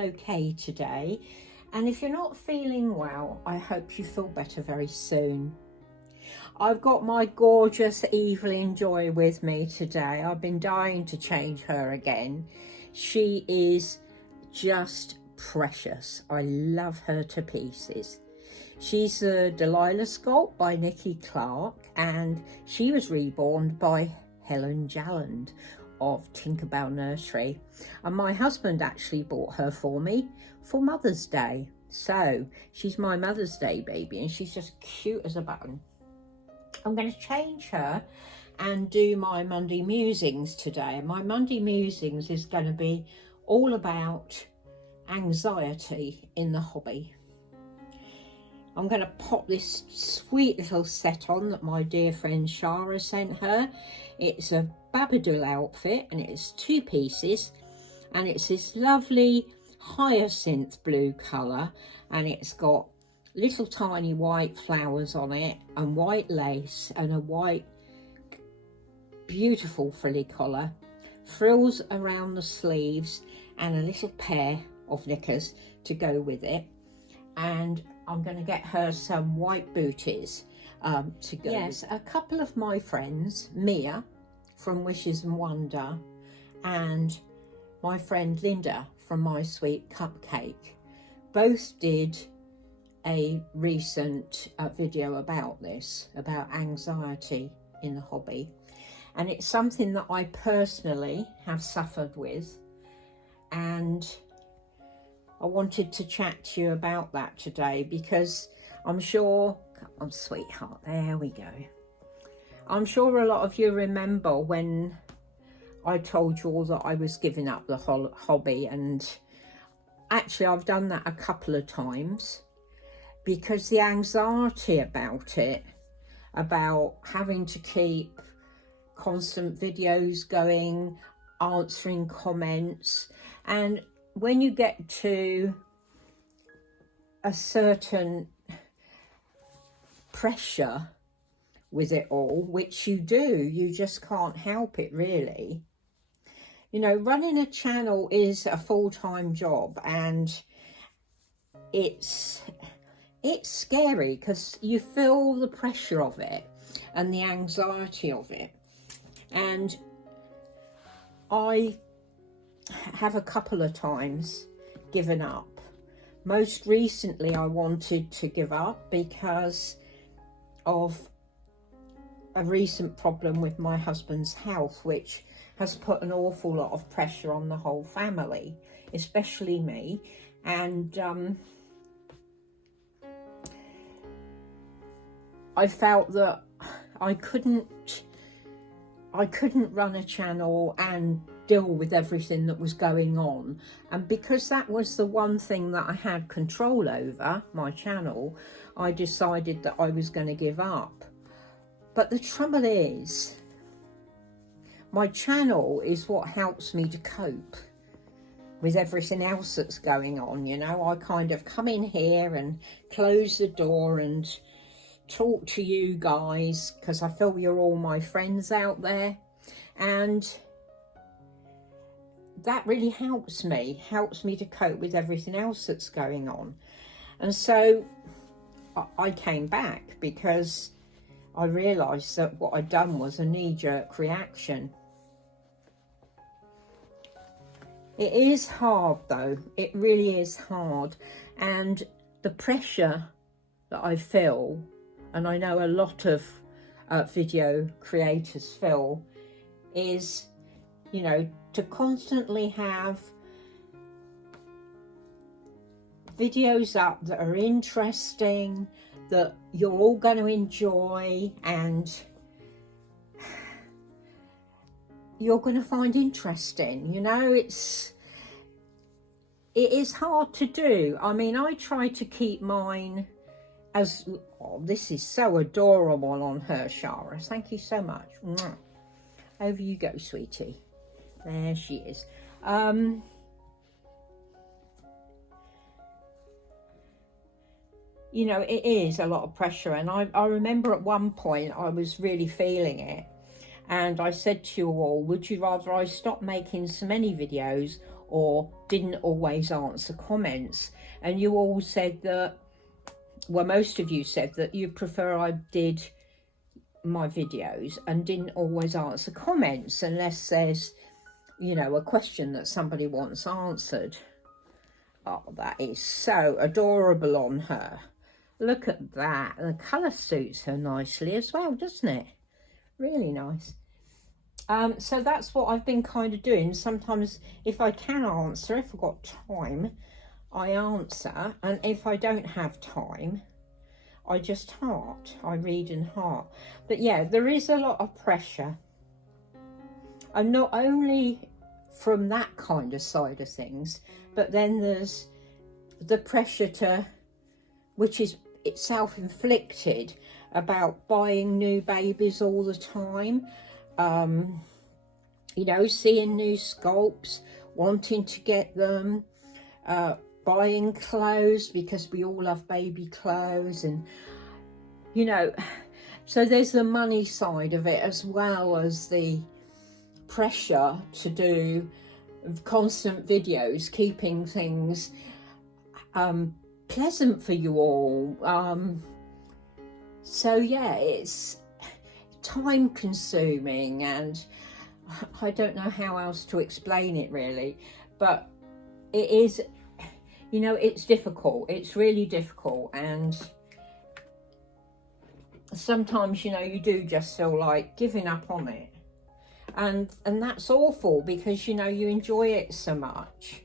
okay today. And if you're not feeling well, I hope you feel better very soon. I've got my gorgeous Evelyn Joy with me today. I've been dying to change her again. She is just precious. I love her to pieces. She's a Delilah sculpt by Nikki Clark, and she was reborn by Helen Jalland of Tinkerbell Nursery. And my husband actually bought her for me for Mother's Day. So she's my Mother's Day baby, and she's just cute as a button. I'm going to change her and do my Monday Musings today. And my Monday Musings is going to be all about anxiety in the hobby. I'm going to pop this sweet little set on that my dear friend Shara sent her. It's a Babadook outfit, and it's 2 pieces, and it's this lovely hyacinth blue colour, and it's got little tiny white flowers on it and white lace and a white beautiful frilly collar, frills around the sleeves, and a little pair of knickers to go with it. And I'm going to get her some white booties to go. Yes, a couple of my friends, Mia from Wishes and Wonder, and my friend Linda from My Sweet Cupcake, both did a recent video about this, about anxiety in the hobby. And it's something that I personally have suffered with, and I wanted to chat to you about that today, because I'm sure, come on sweetheart, there we go. I'm sure a lot of you remember when I told you all that I was giving up the hobby, and actually I've done that a couple of times, because the anxiety about it, about having to keep constant videos going, answering comments, and when you get to a certain pressure with it all, which you do, you just can't help it really. You know, running a channel is a full-time job, and it's scary because you feel the pressure of it and the anxiety of it. And I have a couple of times given up. Most recently I wanted to give up because of a recent problem with my husband's health, which has put an awful lot of pressure on the whole family, especially me. And I felt that I couldn't run a channel and deal with everything that was going on. And because that was the one thing that I had control over, my channel, I decided that I was going to give up. But the trouble is, my channel is what helps me to cope with everything else that's going on. You know, I kind of come in here and close the door and talk to you guys because I feel you're all my friends out there, and that really helps me to cope with everything else that's going on. And so I came back because I realised that what I'd done was a knee-jerk reaction. It is hard though, it really is hard, and the pressure that I feel, and I know a lot of video creators feel, is, you know, to constantly have videos up that are interesting, that you're all going to enjoy, and you're going to find interesting. You know, it is hard to do. I mean, I try to keep mine as, oh, this is so adorable on her, Shara. Thank you so much. Mwah. Over you go, sweetie. There she is. You know, it is a lot of pressure, and I remember at one point I was really feeling it, and I said to you all, would you rather I stop making so many videos or didn't always answer comments. And you all said that, well, most of you said that you prefer I did my videos and didn't always answer comments unless there's, you know, a question that somebody wants answered. Oh, that is so adorable on her. Look at that. The colour suits her nicely as well, doesn't it? Really nice. So that's what I've been kind of doing. Sometimes if I can answer, if I've got time, I answer. And if I don't have time, I just heart. I read and heart. But yeah, there is a lot of pressure. And not only from that kind of side of things, but then there's the pressure to, which is it's self-inflicted, about buying new babies all the time. You know, seeing new sculpts, wanting to get them, buying clothes because we all love baby clothes, and you know, so there's the money side of it as well as the pressure to do constant videos, keeping things pleasant for you all. So yeah, it's time consuming, and I don't know how else to explain it really, but it is, you know, it's difficult. It's really difficult, and sometimes, you know, you do just feel like giving up on it, and that's awful because, you know, you enjoy it so much,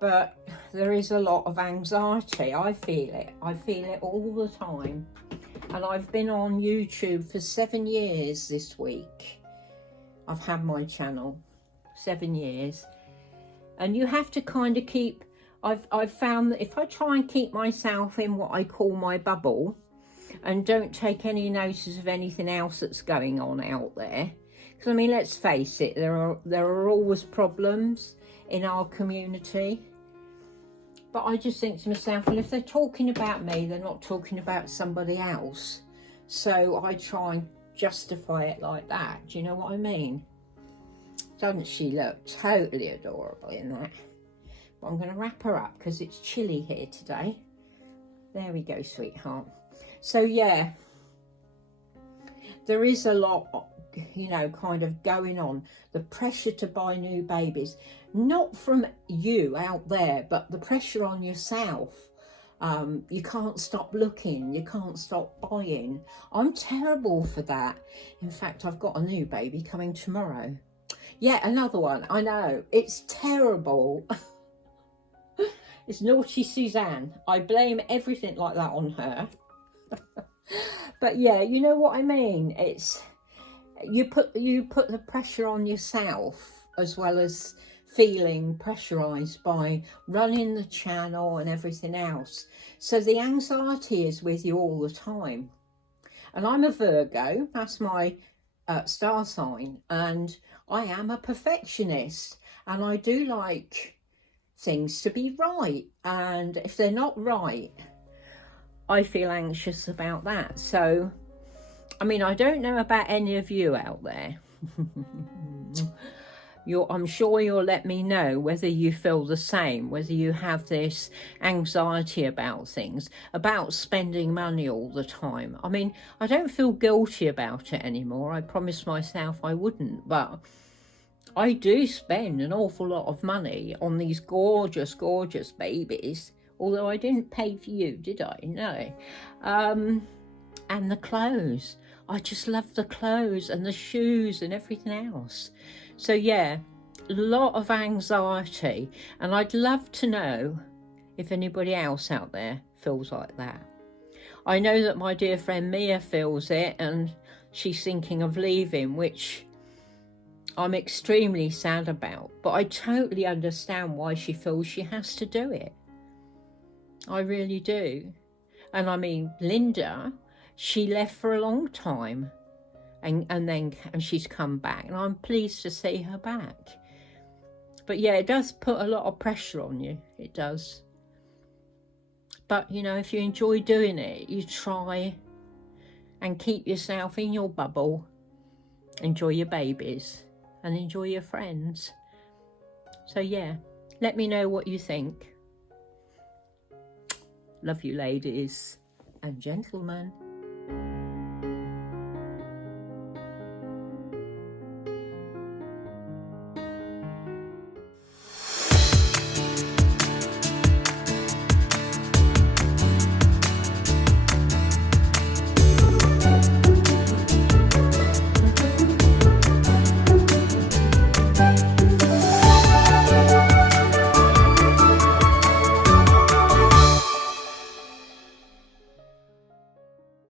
but there is a lot of anxiety. I feel it all the time. And I've been on YouTube for 7 years this week. I've had my channel 7 years, and you have to kind of keep, I've found that if I try and keep myself in what I call my bubble and don't take any notice of anything else that's going on out there, because I mean, let's face it, there are always problems in our community. But I just think to myself, well, if they're talking about me, they're not talking about somebody else. So I try and justify it like that. Do you know what I mean? Doesn't she look totally adorable in that? But I'm going to wrap her up because it's chilly here today. There we go, sweetheart. So yeah, there is a lot, you know, kind of going on. The pressure to buy new babies, not from you out there, but the pressure on yourself. You can't stop looking, you can't stop buying. I'm terrible for that. In fact, I've got a new baby coming tomorrow. Yeah, another one. I know, it's terrible. It's naughty Suzanne. I blame everything like that on her. But yeah, you know what I mean. It's you put the pressure on yourself, as well as feeling pressurized by running the channel and everything else. So the anxiety is with you all the time. And I'm a Virgo, that's my star sign, and I am a perfectionist, and I do like things to be right, and if they're not right, I feel anxious about that. So I mean, I don't know about any of you out there. I'm sure you'll let me know whether you feel the same, whether you have this anxiety about things, about spending money all the time. I mean, I don't feel guilty about it anymore. I promised myself I wouldn't, but I do spend an awful lot of money on these gorgeous, gorgeous babies, although I didn't pay for you, did I? No. And the clothes. I just love the clothes and the shoes and everything else. So yeah, a lot of anxiety, and I'd love to know if anybody else out there feels like that. I know that my dear friend Mia feels it, and she's thinking of leaving, which I'm extremely sad about, but I totally understand why she feels she has to do it. I really do. And I mean, Linda, she left for a long time, and then she's come back, and I'm pleased to see her back. But yeah, it does put a lot of pressure on you, it does. But you know, if you enjoy doing it, you try and keep yourself in your bubble, enjoy your babies and enjoy your friends. So yeah, let me know what you think. Love you, ladies and gentlemen.